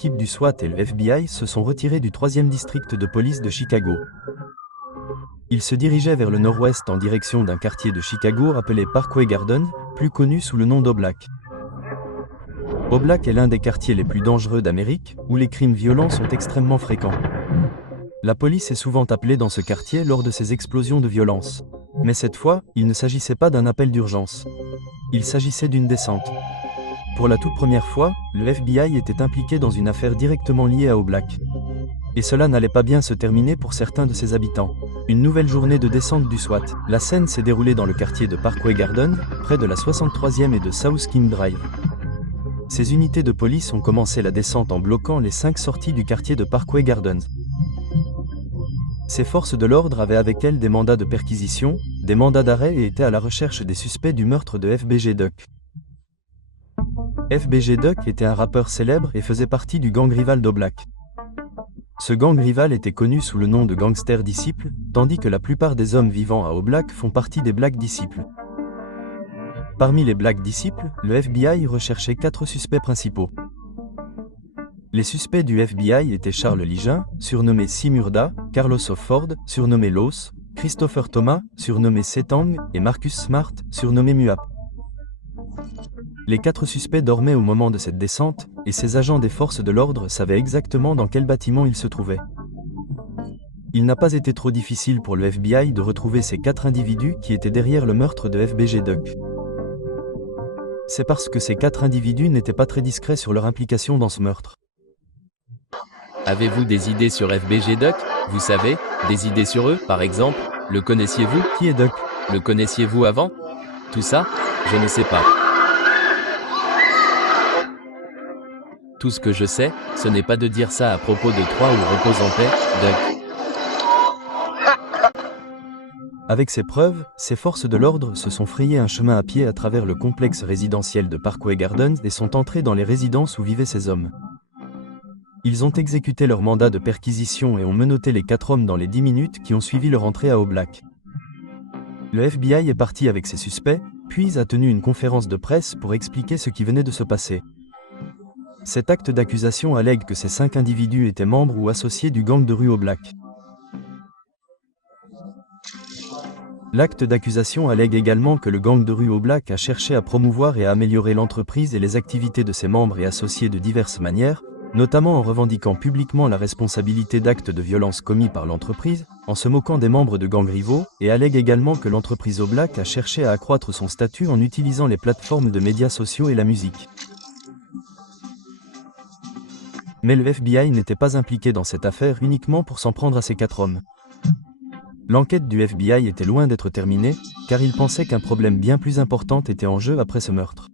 équipes du SWAT et le FBI se sont retirés du 3e district de police de Chicago. Ils se dirigeaient vers le nord-ouest en direction d'un quartier de Chicago appelé Parkway Garden, plus connu sous le nom d'Oblak. Oblak est l'un des quartiers les plus dangereux d'Amérique, où les crimes violents sont extrêmement fréquents. La police est souvent appelée dans ce quartier lors de ces explosions de violence. Mais cette fois, il ne s'agissait pas d'un appel d'urgence. Il s'agissait d'une descente. Pour la toute première fois, le FBI était impliqué dans une affaire directement liée à Oblak. Et cela n'allait pas bien se terminer pour certains de ses habitants. Une nouvelle journée de descente du SWAT. La scène s'est déroulée dans le quartier de Parkway Garden, près de la 63e et de South King Drive. Ces unités de police ont commencé la descente en bloquant les 5 sorties du quartier de Parkway Gardens. Ces forces de l'ordre avaient avec elles des mandats de perquisition, des mandats d'arrêt et étaient à la recherche des suspects du meurtre de FBG Duck. FBG Duck était un rappeur célèbre et faisait partie du gang rival d'Oblak. Ce gang rival était connu sous le nom de Gangster Disciples, tandis que la plupart des hommes vivant à Oblak font partie des Black Disciples. Parmi les Black Disciples, le FBI recherchait 4 suspects principaux. Les suspects du FBI étaient Charles Ligin, surnommé Simurda, Carlos Offord, surnommé Los, Christopher Thomas, surnommé Setang, et Marcus Smart, surnommé Muap. Les 4 suspects dormaient au moment de cette descente, et ces agents des forces de l'ordre savaient exactement dans quel bâtiment ils se trouvaient. Il n'a pas été trop difficile pour le FBI de retrouver ces 4 individus qui étaient derrière le meurtre de FBG Duck. C'est parce que ces 4 individus n'étaient pas très discrets sur leur implication dans ce meurtre. Avez-vous des idées sur FBG Duck? Vous savez, des idées sur eux, par exemple? Le connaissiez-vous? Qui est Duck? Le connaissiez-vous avant? Tout ça? Je ne sais pas. Tout ce que je sais, ce n'est pas de dire ça à propos de 3 ou repose en paix, Duck. Avec ces preuves, ces forces de l'ordre se sont frayé un chemin à pied à travers le complexe résidentiel de Parkway Gardens et sont entrés dans les résidences où vivaient ces hommes. Ils ont exécuté leur mandat de perquisition et ont menotté les 4 hommes dans les 10 minutes qui ont suivi leur entrée à Oblak. Le FBI est parti avec ses suspects, puis a tenu une conférence de presse pour expliquer ce qui venait de se passer. Cet acte d'accusation allègue que ces 5 individus étaient membres ou associés du gang de rue Oblak. L'acte d'accusation allègue également que le gang de rue Oblak a cherché à promouvoir et à améliorer l'entreprise et les activités de ses membres et associés de diverses manières, notamment en revendiquant publiquement la responsabilité d'actes de violence commis par l'entreprise, en se moquant des membres de gangs rivaux, et allègue également que l'entreprise Oblak a cherché à accroître son statut en utilisant les plateformes de médias sociaux et la musique. Mais le FBI n'était pas impliqué dans cette affaire uniquement pour s'en prendre à ces 4 hommes. L'enquête du FBI était loin d'être terminée, car il pensait qu'un problème bien plus important était en jeu après ce meurtre.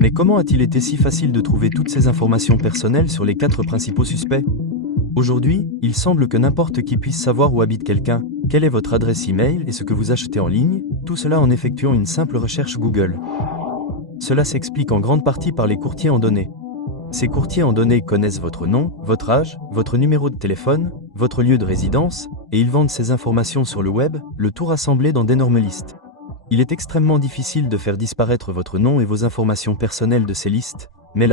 Mais comment a-t-il été si facile de trouver toutes ces informations personnelles sur les 4 principaux suspects? Aujourd'hui, il semble que n'importe qui puisse savoir où habite quelqu'un, quelle est votre adresse e-mail et ce que vous achetez en ligne, tout cela en effectuant une simple recherche Google. Cela s'explique en grande partie par les courtiers en données. Ces courtiers en données connaissent votre nom, votre âge, votre numéro de téléphone, votre lieu de résidence, et ils vendent ces informations sur le web, le tout rassemblé dans d'énormes listes. Il est extrêmement difficile de faire disparaître votre nom et vos informations personnelles de ces listes, mais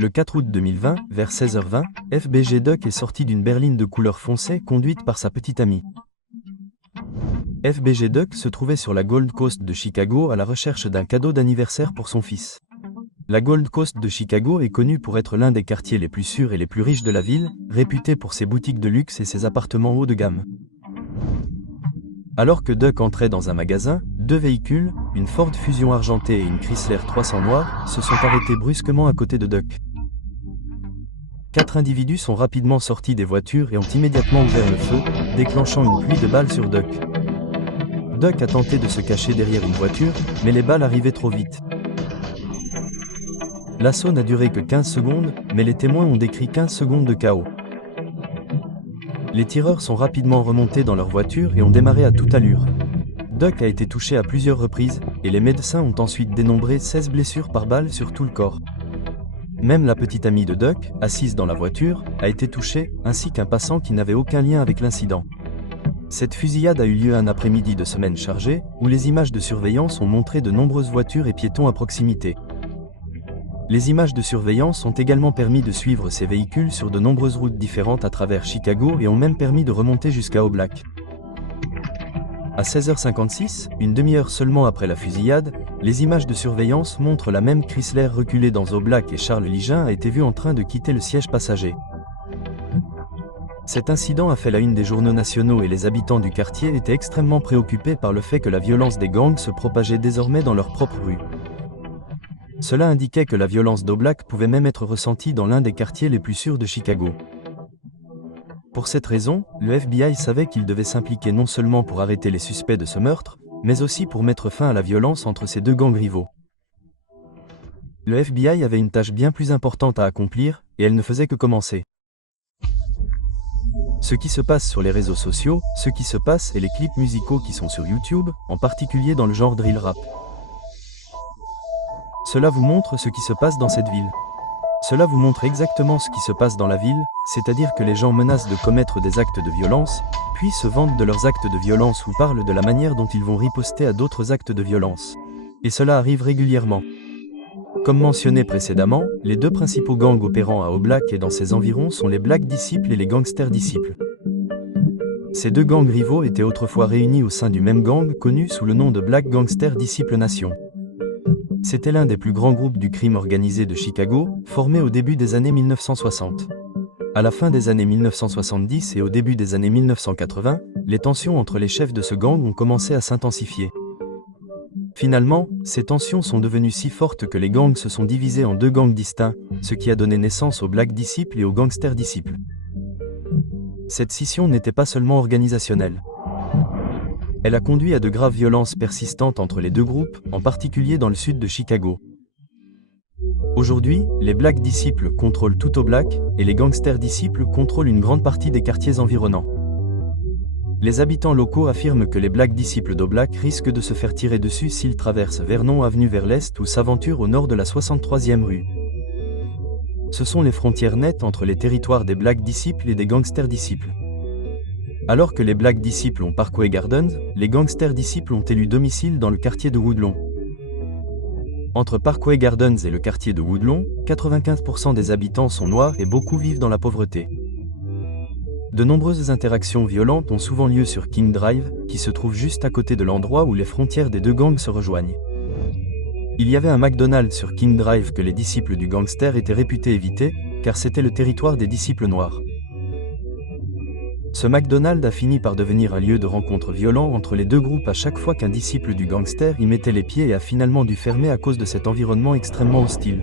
le 4 août 2020, vers 16h20, FBG Duck est sorti d'une berline de couleur foncée conduite par sa petite amie. FBG Duck se trouvait sur la Gold Coast de Chicago à la recherche d'un cadeau d'anniversaire pour son fils. La Gold Coast de Chicago est connue pour être l'un des quartiers les plus sûrs et les plus riches de la ville, réputé pour ses boutiques de luxe et ses appartements haut de gamme. Alors que Duck entrait dans un magasin, 2 véhicules, une Ford Fusion argentée et une Chrysler 300 noire, se sont arrêtés brusquement à côté de Duck. 4 individus sont rapidement sortis des voitures et ont immédiatement ouvert le feu, déclenchant une pluie de balles sur Duck. Duck a tenté de se cacher derrière une voiture, mais les balles arrivaient trop vite. L'assaut n'a duré que 15 secondes, mais les témoins ont décrit 15 secondes de chaos. Les tireurs sont rapidement remontés dans leur voiture et ont démarré à toute allure. Duck a été touché à plusieurs reprises, et les médecins ont ensuite dénombré 16 blessures par balle sur tout le corps. Même la petite amie de Duck, assise dans la voiture, a été touchée, ainsi qu'un passant qui n'avait aucun lien avec l'incident. Cette fusillade a eu lieu un après-midi de semaine chargée, où les images de surveillance ont montré de nombreuses voitures et piétons à proximité. Les images de surveillance ont également permis de suivre ces véhicules sur de nombreuses routes différentes à travers Chicago et ont même permis de remonter jusqu'à Oblak. À 16h56, une demi-heure seulement après la fusillade, les images de surveillance montrent la même Chrysler reculée dans Oblak et Charles Ligin a été vu en train de quitter le siège passager. Cet incident a fait la une des journaux nationaux et les habitants du quartier étaient extrêmement préoccupés par le fait que la violence des gangs se propageait désormais dans leur propre rue. Cela indiquait que la violence d'Oblak pouvait même être ressentie dans l'un des quartiers les plus sûrs de Chicago. Pour cette raison, le FBI savait qu'il devait s'impliquer non seulement pour arrêter les suspects de ce meurtre, mais aussi pour mettre fin à la violence entre ces deux gangs rivaux. Le FBI avait une tâche bien plus importante à accomplir, et elle ne faisait que commencer. Ce qui se passe sur les réseaux sociaux, ce qui se passe et les clips musicaux qui sont sur YouTube, en particulier dans le genre drill rap. Cela vous montre ce qui se passe dans cette ville. Cela vous montre exactement ce qui se passe dans la ville, c'est-à-dire que les gens menacent de commettre des actes de violence, puis se vantent de leurs actes de violence ou parlent de la manière dont ils vont riposter à d'autres actes de violence. Et cela arrive régulièrement. Comme mentionné précédemment, les deux principaux gangs opérant à Oblak et dans ses environs sont les Black Disciples et les Gangster Disciples. Ces deux gangs rivaux étaient autrefois réunis au sein du même gang connu sous le nom de Black Gangster Disciples Nation. C'était l'un des plus grands groupes du crime organisé de Chicago, formé au début des années 1960. À la fin des années 1970 et au début des années 1980, les tensions entre les chefs de ce gang ont commencé à s'intensifier. Finalement, ces tensions sont devenues si fortes que les gangs se sont divisés en deux gangs distincts, ce qui a donné naissance aux Black Disciples et aux Gangster Disciples. Cette scission n'était pas seulement organisationnelle. Elle a conduit à de graves violences persistantes entre les deux groupes, en particulier dans le sud de Chicago. Aujourd'hui, les Black Disciples contrôlent tout Oblak, et les Gangster Disciples contrôlent une grande partie des quartiers environnants. Les habitants locaux affirment que les Black Disciples d'Oblak risquent de se faire tirer dessus s'ils traversent Vernon Avenue vers l'est ou s'aventurent au nord de la 63e rue. Ce sont les frontières nettes entre les territoires des Black Disciples et des Gangster Disciples. Alors que les Black Disciples ont Parkway Gardens, les Gangster Disciples ont élu domicile dans le quartier de Woodlawn. Entre Parkway Gardens et le quartier de Woodlawn, 95% des habitants sont noirs et beaucoup vivent dans la pauvreté. De nombreuses interactions violentes ont souvent lieu sur King Drive, qui se trouve juste à côté de l'endroit où les frontières des deux gangs se rejoignent. Il y avait un McDonald's sur King Drive que les disciples du gangster étaient réputés éviter, car c'était le territoire des disciples noirs. Ce McDonald's a fini par devenir un lieu de rencontre violent entre les deux groupes à chaque fois qu'un disciple du gangster y mettait les pieds et a finalement dû fermer à cause de cet environnement extrêmement hostile.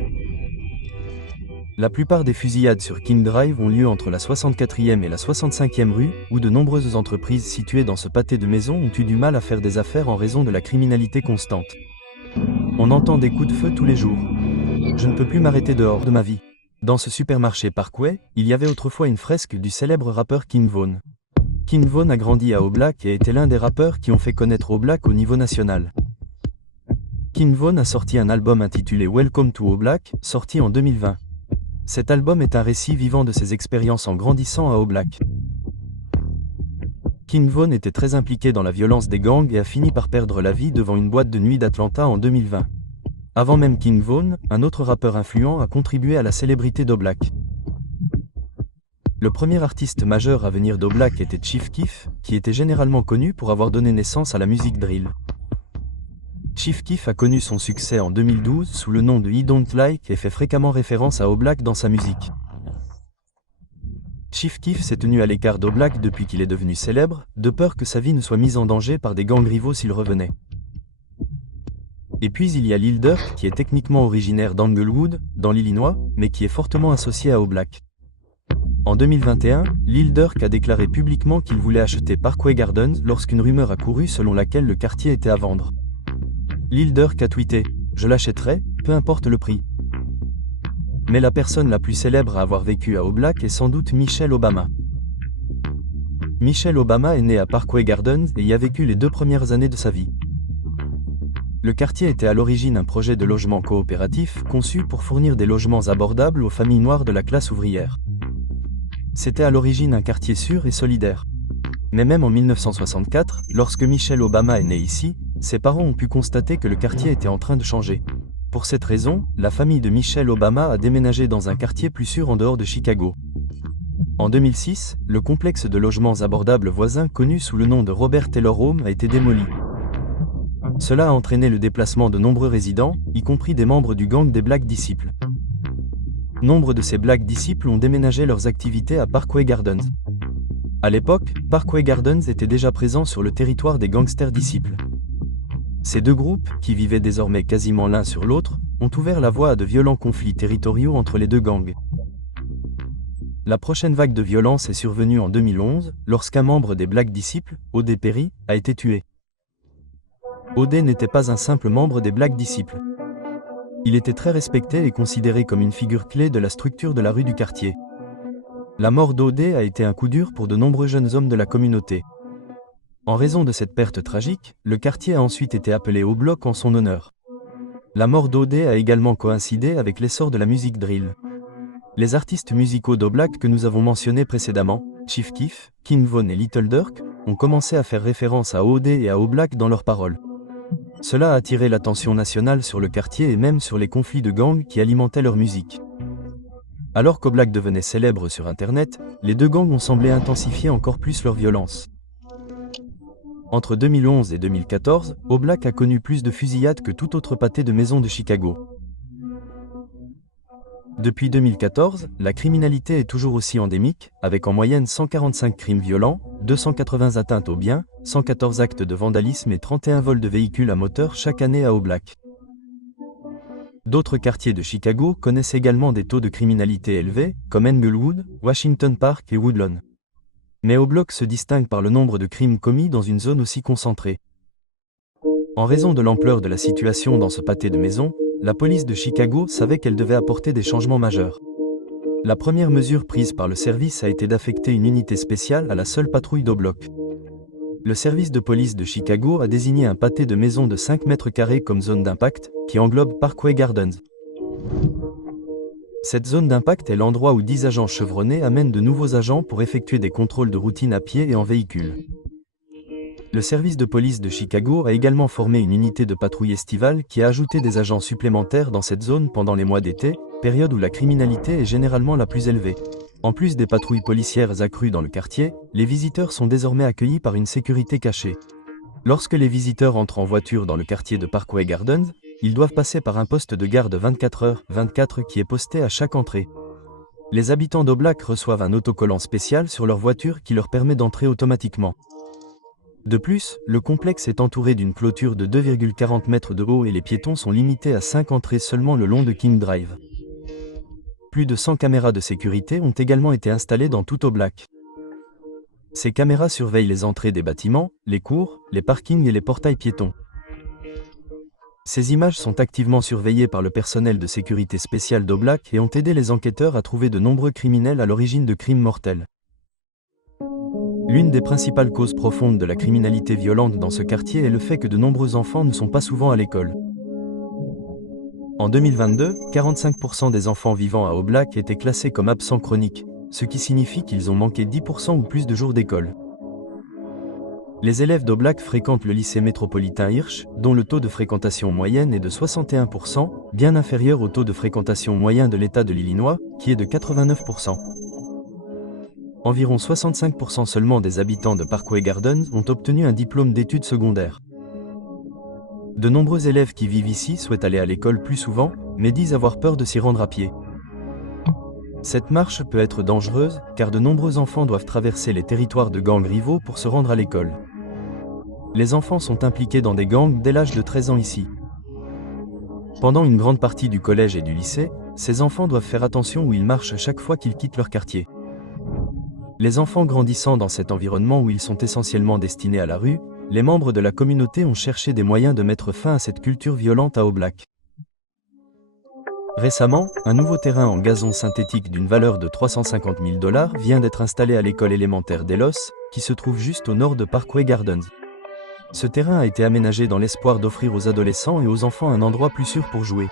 La plupart des fusillades sur King Drive ont lieu entre la 64e et la 65e rue, où de nombreuses entreprises situées dans ce pâté de maisons ont eu du mal à faire des affaires en raison de la criminalité constante. On entend des coups de feu tous les jours. Je ne peux plus m'arrêter dehors de ma vie. Dans ce supermarché Parkway, il y avait autrefois une fresque du célèbre rappeur King Von. King Von a grandi à Oblak et a été l'un des rappeurs qui ont fait connaître Oblak au niveau national. King Von a sorti un album intitulé Welcome to Oblak, sorti en 2020. Cet album est un récit vivant de ses expériences en grandissant à Oblak. King Von était très impliqué dans la violence des gangs et a fini par perdre la vie devant une boîte de nuit d'Atlanta en 2020. Avant même King Von, un autre rappeur influent a contribué à la célébrité d'Oblak. Le premier artiste majeur à venir d'Oblak était Chief Keef, qui était généralement connu pour avoir donné naissance à la musique drill. Chief Keef a connu son succès en 2012 sous le nom de He Don't Like et fait fréquemment référence à Oblak dans sa musique. Chief Keef s'est tenu à l'écart d'Oblak depuis qu'il est devenu célèbre, de peur que sa vie ne soit mise en danger par des gangs rivaux s'il revenait. Et puis il y a Lil Durk qui est techniquement originaire d'Anglewood, dans l'Illinois, mais qui est fortement associé à Oblak. En 2021, Lil Durk a déclaré publiquement qu'il voulait acheter Parkway Gardens lorsqu'une rumeur a couru selon laquelle le quartier était à vendre. Lil Durk a tweeté « Je l'achèterai, peu importe le prix ». Mais la personne la plus célèbre à avoir vécu à Oblak est sans doute Michelle Obama. Michelle Obama est née à Parkway Gardens et y a vécu les 2 premières années de sa vie. Le quartier était à l'origine un projet de logement coopératif conçu pour fournir des logements abordables aux familles noires de la classe ouvrière. C'était à l'origine un quartier sûr et solidaire. Mais même en 1964, lorsque Michelle Obama est née ici, ses parents ont pu constater que le quartier était en train de changer. Pour cette raison, la famille de Michelle Obama a déménagé dans un quartier plus sûr en dehors de Chicago. En 2006, le complexe de logements abordables voisins connu sous le nom de Robert Taylor Home a été démoli. Cela a entraîné le déplacement de nombreux résidents, y compris des membres du gang des Black Disciples. Nombre de ces Black Disciples ont déménagé leurs activités à Parkway Gardens. À l'époque, Parkway Gardens était déjà présent sur le territoire des gangsters disciples. Ces deux groupes, qui vivaient désormais quasiment l'un sur l'autre, ont ouvert la voie à de violents conflits territoriaux entre les deux gangs. La prochaine vague de violence est survenue en 2011, lorsqu'un membre des Black Disciples, O.D. Perry, a été tué. O.D. n'était pas un simple membre des Black Disciples. Il était très respecté et considéré comme une figure clé de la structure de la rue du quartier. La mort d'O.D. a été un coup dur pour de nombreux jeunes hommes de la communauté. En raison de cette perte tragique, le quartier a ensuite été appelé O-Block en son honneur. La mort d'O.D. a également coïncidé avec l'essor de la musique drill. Les artistes musicaux d'O-Block que nous avons mentionnés précédemment, Chief Keef, King Von et Little Durk, ont commencé à faire référence à O.D. et à O-Block dans leurs paroles. Cela a attiré l'attention nationale sur le quartier et même sur les conflits de gangs qui alimentaient leur musique. Alors qu'O-Block devenait célèbre sur Internet, les deux gangs ont semblé intensifier encore plus leur violence. Entre 2011 et 2014, O-Block a connu plus de fusillades que tout autre pâté de maison de Chicago. Depuis 2014, la criminalité est toujours aussi endémique, avec en moyenne 145 crimes violents, 280 atteintes aux biens, 114 actes de vandalisme et 31 vols de véhicules à moteur chaque année à O-Block. D'autres quartiers de Chicago connaissent également des taux de criminalité élevés, comme Englewood, Washington Park et Woodlawn. Mais O-Block se distingue par le nombre de crimes commis dans une zone aussi concentrée. En raison de l'ampleur de la situation dans ce pâté de maison, la police de Chicago savait qu'elle devait apporter des changements majeurs. La première mesure prise par le service a été d'affecter une unité spéciale à la seule patrouille d'O-Block. Le service de police de Chicago a désigné un pâté de maison de 5 mètres carrés comme zone d'impact, qui englobe Parkway Gardens. Cette zone d'impact est l'endroit où 10 agents chevronnés amènent de nouveaux agents pour effectuer des contrôles de routine à pied et en véhicule. Le service de police de Chicago a également formé une unité de patrouille estivale qui a ajouté des agents supplémentaires dans cette zone pendant les mois d'été, période où la criminalité est généralement la plus élevée. En plus des patrouilles policières accrues dans le quartier, les visiteurs sont désormais accueillis par une sécurité cachée. Lorsque les visiteurs entrent en voiture dans le quartier de Parkway Gardens, ils doivent passer par un poste de garde 24h/24 qui est posté à chaque entrée. Les habitants d'O-Block reçoivent un autocollant spécial sur leur voiture qui leur permet d'entrer automatiquement. De plus, le complexe est entouré d'une clôture de 2,40 mètres de haut et les piétons sont limités à 5 entrées seulement le long de King Drive. Plus de 100 caméras de sécurité ont également été installées dans tout O-Block. Ces caméras surveillent les entrées des bâtiments, les cours, les parkings et les portails piétons. Ces images sont activement surveillées par le personnel de sécurité spécial d'O-Block et ont aidé les enquêteurs à trouver de nombreux criminels à l'origine de crimes mortels. L'une des principales causes profondes de la criminalité violente dans ce quartier est le fait que de nombreux enfants ne sont pas souvent à l'école. En 2022, 45% des enfants vivant à O-Block étaient classés comme absents chroniques, ce qui signifie qu'ils ont manqué 10% ou plus de jours d'école. Les élèves d'O-Block fréquentent le lycée métropolitain Hirsch, dont le taux de fréquentation moyenne est de 61%, bien inférieur au taux de fréquentation moyen de l'État de l'Illinois, qui est de 89%. Environ 65% seulement des habitants de Parkway Gardens ont obtenu un diplôme d'études secondaires. De nombreux élèves qui vivent ici souhaitent aller à l'école plus souvent, mais disent avoir peur de s'y rendre à pied. Cette marche peut être dangereuse, car de nombreux enfants doivent traverser les territoires de gangs rivaux pour se rendre à l'école. Les enfants sont impliqués dans des gangs dès l'âge de 13 ans ici. Pendant une grande partie du collège et du lycée, ces enfants doivent faire attention où ils marchent chaque fois qu'ils quittent leur quartier. Les enfants grandissant dans cet environnement où ils sont essentiellement destinés à la rue, les membres de la communauté ont cherché des moyens de mettre fin à cette culture violente à O-Block. Récemment, un nouveau terrain en gazon synthétique d'une valeur de 350 000 $ vient d'être installé à l'école élémentaire Delos, qui se trouve juste au nord de Parkway Gardens. Ce terrain a été aménagé dans l'espoir d'offrir aux adolescents et aux enfants un endroit plus sûr pour jouer.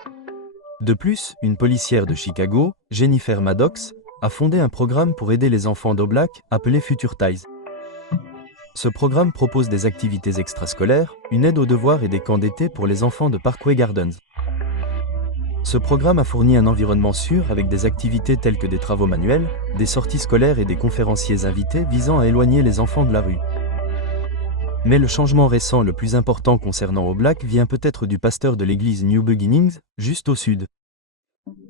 De plus, une policière de Chicago, Jennifer Maddox, a fondé un programme pour aider les enfants d'O-Block, appelé Future Ties. Ce programme propose des activités extrascolaires, une aide aux devoirs et des camps d'été pour les enfants de Parkway Gardens. Ce programme a fourni un environnement sûr avec des activités telles que des travaux manuels, des sorties scolaires et des conférenciers invités visant à éloigner les enfants de la rue. Mais le changement récent le plus important concernant Oblak vient peut-être du pasteur de l'église New Beginnings, juste au sud.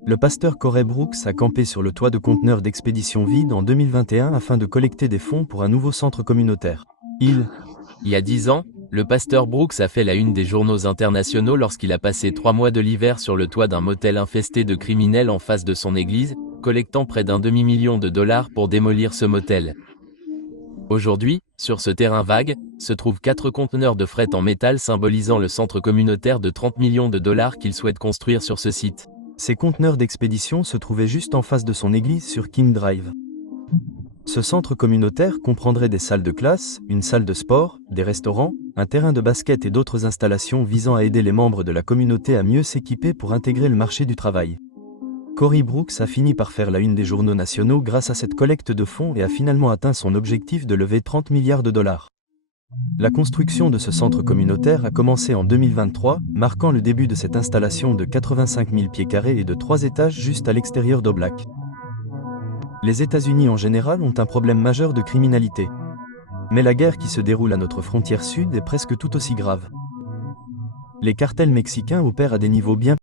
Le pasteur Corey Brooks a campé sur le toit de conteneurs d'expédition vide en 2021 afin de collecter des fonds pour un nouveau centre communautaire. Il y a 10 ans, le pasteur Brooks a fait la une des journaux internationaux lorsqu'il a passé 3 mois de l'hiver sur le toit d'un motel infesté de criminels en face de son église, collectant près d'1 demi-million de dollars pour démolir ce motel. Aujourd'hui, sur ce terrain vague, se trouvent 4 conteneurs de fret en métal symbolisant le centre communautaire de 30 millions de dollars qu'il souhaite construire sur ce site. Ces conteneurs d'expédition se trouvaient juste en face de son église sur King Drive. Ce centre communautaire comprendrait des salles de classe, une salle de sport, des restaurants, un terrain de basket et d'autres installations visant à aider les membres de la communauté à mieux s'équiper pour intégrer le marché du travail. Corey Brooks a fini par faire la une des journaux nationaux grâce à cette collecte de fonds et a finalement atteint son objectif de lever 30 milliards de dollars. La construction de ce centre communautaire a commencé en 2023, marquant le début de cette installation de 85 000 pieds carrés et de 3 étages juste à l'extérieur d'Oblak. Les États-Unis en général ont un problème majeur de criminalité. Mais la guerre qui se déroule à notre frontière sud est presque tout aussi grave. Les cartels mexicains opèrent à des niveaux bien